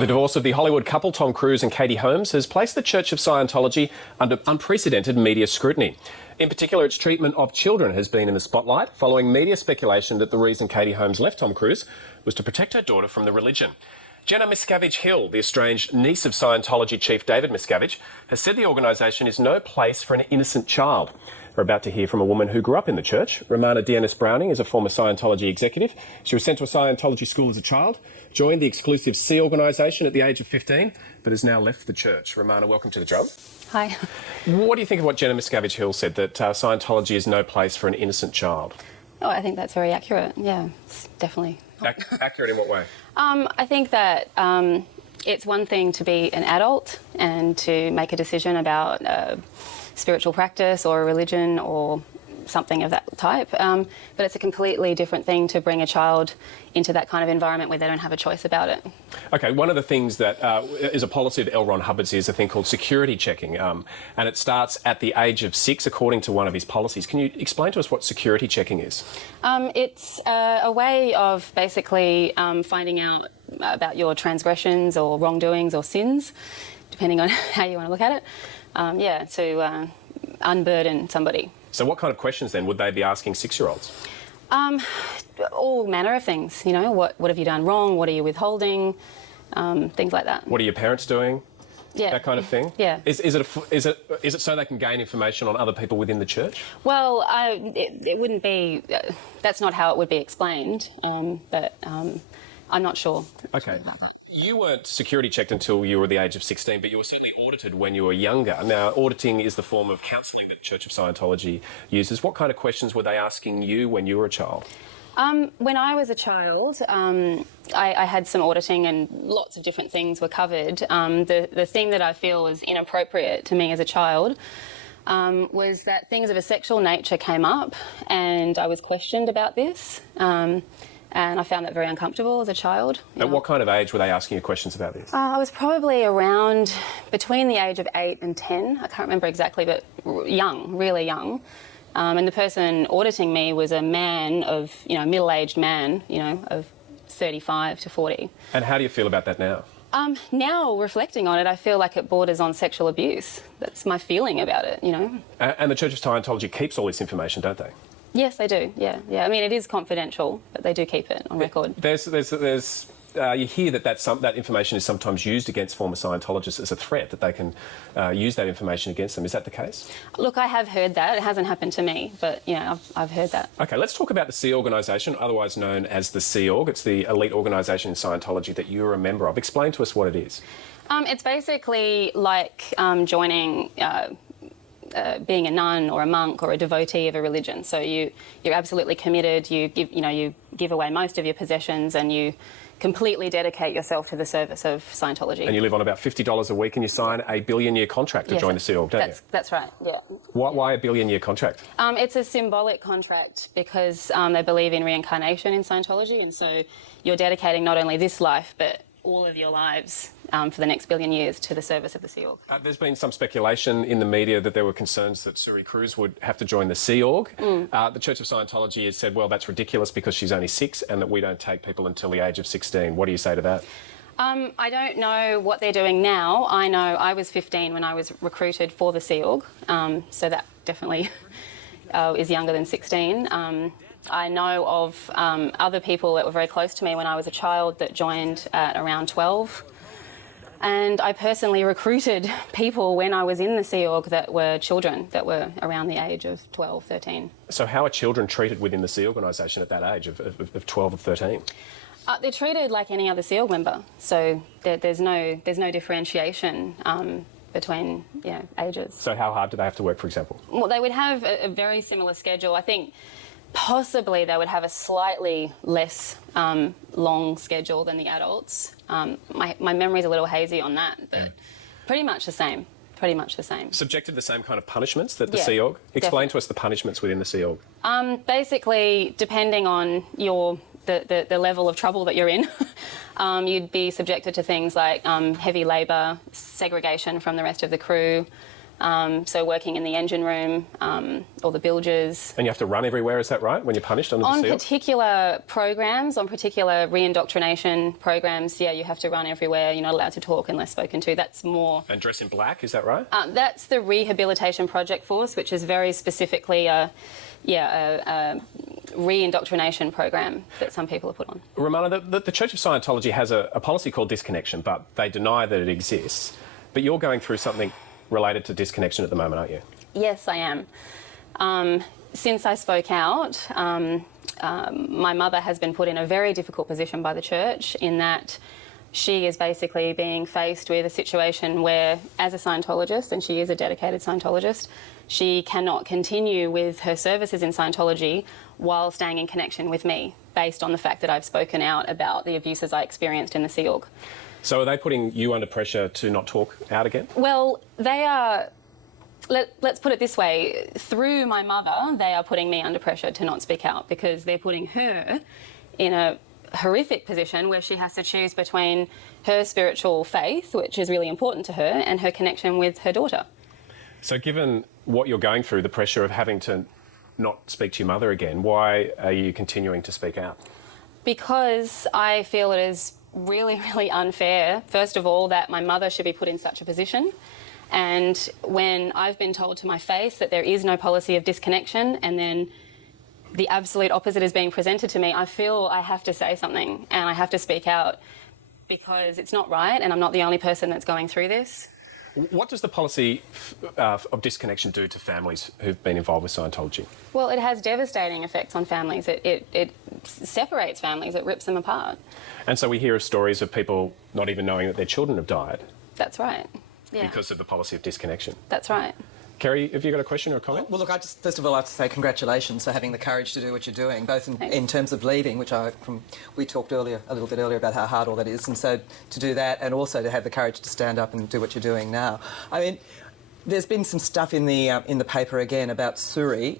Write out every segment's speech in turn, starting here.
The divorce of the Hollywood couple Tom Cruise and Katie Holmes has placed the Church of Scientology under unprecedented media scrutiny. In particular, its treatment of children has been in the spotlight, following media speculation that the reason Katie Holmes left Tom Cruise was to protect her daughter from the religion. Jenna Miscavige-Hill, the estranged niece of Scientology chief David Miscavige, has said the organisation is no place for an innocent child. We're about to hear from a woman who grew up in the church. Romana Dienis-Browning is a former Scientology executive. She was sent to a Scientology school as a child, joined the exclusive C organisation at the age of 15, but has now left the church. Romana, welcome to the drum. Hi. What do you think of what Jenna Miscavige-Hill said, that Scientology is no place for an innocent child? Oh, I think that's very accurate. Yeah, it's definitely. Accurate in what way? I think that it's one thing to be an adult and to make a decision about spiritual practice or a religion or something of that type, but it's a completely different thing to bring a child into that kind of environment where they don't have a choice about it. Okay, one of the things that is a policy of L. Ron Hubbard's is a thing called security checking, and it starts at the age of 6, according to one of his policies. Can you explain to us what security checking is? It's a way of basically finding out about your transgressions or wrongdoings or sins, depending on how you want to look at it, to unburden somebody. So what kind of questions then would they be asking 6-year-olds? All manner of things, you know, what have you done wrong, what are you withholding, things like that. What are your parents doing? Yeah. That kind of thing? Yeah. Is it so they can gain information on other people within the church? Well, it wouldn't be, that's not how it would be explained, but I'm not sure about that. You weren't security checked until you were the age of 16, but you were certainly audited when you were younger. Now, auditing is the form of counselling that Church of Scientology uses. What kind of questions were they asking you when you were a child? When I was a child, I had some auditing and lots of different things were covered. The thing that I feel was inappropriate to me as a child was that things of a sexual nature came up and I was questioned about this. And I found that very uncomfortable as a child. At what kind of age were they asking you questions about this? I was probably around between the age of 8 and 10. I can't remember exactly, but young, really young. And the person auditing me was a man of, middle-aged man, of 35 to 40. And how do you feel about that now? Now, reflecting on it, I feel like it borders on sexual abuse. That's my feeling about it, And the Church of Scientology keeps all this information, don't they? Yes, they do. Yeah. I mean, it is confidential, but they do keep it on record. You hear that information is sometimes used against former Scientologists as a threat, that they can use that information against them. Is that the case? Look, I have heard that. It hasn't happened to me, but, I've heard that. OK, let's talk about the Sea organisation, otherwise known as the Sea Org. It's the elite organisation in Scientology that you're a member of. Explain to us what it is. It's basically like joining... being a nun or a monk or a devotee of a religion. So you're absolutely committed, you give away most of your possessions and you completely dedicate yourself to the service of Scientology. And you live on about $50 a week and you sign a billion-year contract to join the Sea Org, don't you? That's right, yeah. Why a billion-year contract? It's a symbolic contract because they believe in reincarnation in Scientology, and so you're dedicating not only this life but all of your lives for the next billion years to the service of the Sea Org. There's been some speculation in the media that there were concerns that Suri Cruise would have to join the Sea Org. The Church of Scientology has said, well, that's ridiculous because she's only 6 and that we don't take people until the age of 16. What do you say to that? I don't know what they're doing now. I know I was 15 when I was recruited for the Sea Org, so that definitely is younger than 16. I know of other people that were very close to me when I was a child that joined at around 12. And I personally recruited people when I was in the Sea Org that were children, that were around the age of 12, 13. So how are children treated within the Sea organisation at that age of 12 or 13? They're treated like any other Sea Org member. So there's no differentiation between ages. So how hard do they have to work, for example? Well, they would have a very similar schedule. I think possibly they would have a slightly less long schedule than the adults. My memory's a little hazy on that, but pretty much the same. Subjected to the same kind of punishments that the Sea Org? Explain to us the punishments within the Sea Org. Basically, depending on the level of trouble that you're in, you'd be subjected to things like heavy labour, segregation from the rest of the crew, So working in the engine room or the bilges. And you have to run everywhere, is that right, when you're punished under the On seal? particular programs, on particular re-indoctrination programs, yeah, you have to run everywhere. You're not allowed to talk unless spoken to. That's more... And dress in black, is that right? That's the Rehabilitation Project Force, which is very specifically a re-indoctrination program that some people are put on. Romana, the Church of Scientology has a policy called disconnection, but they deny that it exists. But you're going through something related to disconnection at the moment, aren't you? Yes, I am. Since I spoke out, my mother has been put in a very difficult position by the church in that she is basically being faced with a situation where, as a Scientologist, and she is a dedicated Scientologist, she cannot continue with her services in Scientology while staying in connection with me, based on the fact that I've spoken out about the abuses I experienced in the Sea Org. So are they putting you under pressure to not talk out again? Well, they are... Let's put it this way. Through my mother, they are putting me under pressure to not speak out because they're putting her in a horrific position where she has to choose between her spiritual faith, which is really important to her, and her connection with her daughter. So given what you're going through, the pressure of having to not speak to your mother again, why are you continuing to speak out? Because I feel it is really, really unfair, first of all, that my mother should be put in such a position. And when I've been told to my face that there is no policy of disconnection and then the absolute opposite is being presented to me, I feel I have to say something and I have to speak out because it's not right and I'm not the only person that's going through this. What does the policy of disconnection do to families who've been involved with Scientology? Well, it has devastating effects on families. It separates families, it rips them apart. And so we hear of stories of people not even knowing that their children have died. That's right. Yeah. Because of the policy of disconnection. That's right. Kerry, have you got a question or a comment? Well, look, I just first of all like to say congratulations for having the courage to do what you're doing, both in terms of leaving, which we talked a little bit earlier about how hard all that is, and so to do that, and also to have the courage to stand up and do what you're doing now. I mean, there's been some stuff in the paper again about Suri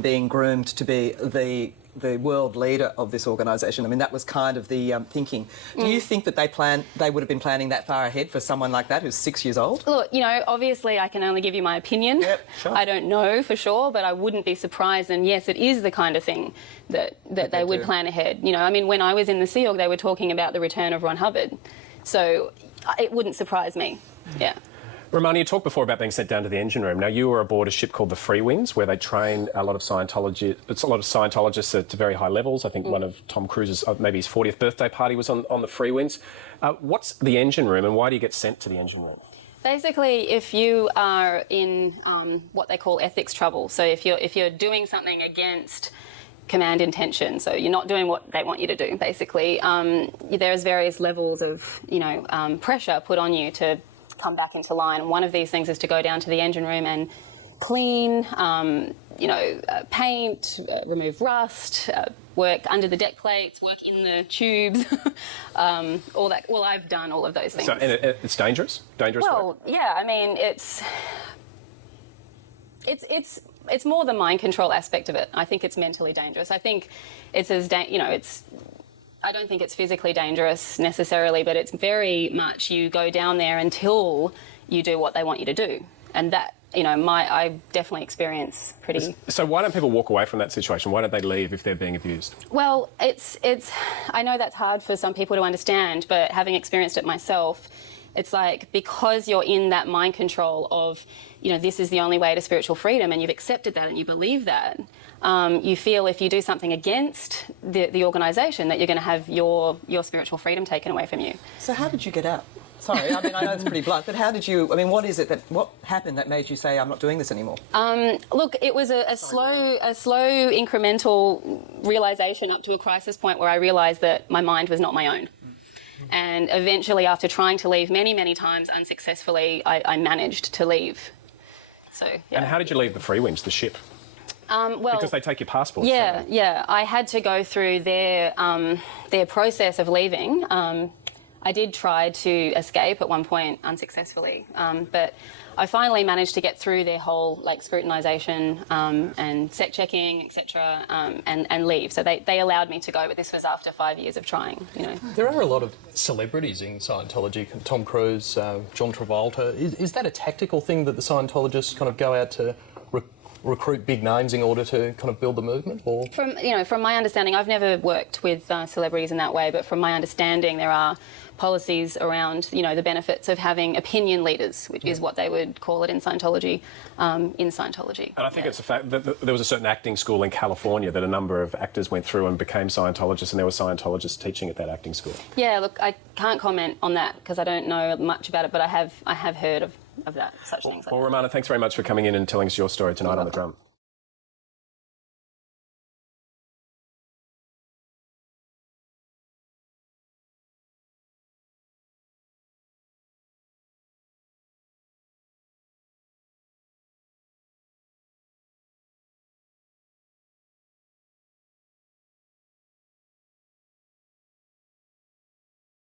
being groomed to be the world leader of this organisation. I mean, that was kind of the thinking. Do you think that they would have been planning that far ahead for someone like that who's 6 years old? Look, you know, obviously I can only give you my opinion. Yep, sure. I don't know for sure, but I wouldn't be surprised. And yes, it is the kind of thing that they would plan ahead. You know, I mean, when I was in the Sea Org, they were talking about the return of Ron Hubbard. So it wouldn't surprise me. Yeah. Romana, you talked before about being sent down to the engine room. Now, you were aboard a ship called the Free Winds, where they train a lot of Scientologists at very high levels. I think one of Tom Cruise's, maybe his 40th birthday party was on the Free Winds. What's the engine room, and why do you get sent to the engine room? Basically, if you are in what they call ethics trouble, so if you're doing something against command intention, so you're not doing what they want you to do, basically, there's various levels of pressure put on you to come back into line. One of these things is to go down to the engine room and clean, paint, remove rust, work under the deck plates, work in the tubes, all that. Well, I've done all of those things. So, and it's dangerous? Dangerous work? Well, yeah, I mean, it's more the mind control aspect of it. I think it's mentally dangerous. I think it's I don't think it's physically dangerous necessarily, but it's very much you go down there until you do what they want you to do. And that, I definitely experience pretty... So why don't people walk away from that situation? Why don't they leave if they're being abused? Well, I know that's hard for some people to understand, but having experienced it myself, it's like because you're in that mind control of, this is the only way to spiritual freedom and you've accepted that and you believe that, you feel if you do something against the organisation that you're going to have your spiritual freedom taken away from you. So how did you get out? Sorry, I mean, I know it's pretty blunt, but how did you... I mean, what happened that made you say, I'm not doing this anymore? Look, it was a slow, incremental realisation up to a crisis point where I realised that my mind was not my own. And eventually, after trying to leave many, many times unsuccessfully, I managed to leave. So, yeah. And how did you leave the Free Winds, the ship? Because they take your passports. Yeah. I had to go through their process of leaving. I did try to escape at one point unsuccessfully, but I finally managed to get through their whole scrutinisation and set checking, etc., and leave. So they allowed me to go, but this was after 5 years of trying. There are a lot of celebrities in Scientology. Tom Cruise, John Travolta. Is that a tactical thing that the Scientologists kind of go out to recruit big names in order to kind of build the movement? Or from my understanding, I've never worked with celebrities in that way, but from my understanding, there are policies around the benefits of having opinion leaders, which is what they would call it in Scientology. And I think it's a fact that there was a certain acting school in California that a number of actors went through and became Scientologists, and there were Scientologists teaching at that acting school. Yeah, look, I can't comment on that because I don't know much about it, but I have heard of that, such things like that. Well, Romana, thanks very much for coming in and telling us your story tonight on The Drum.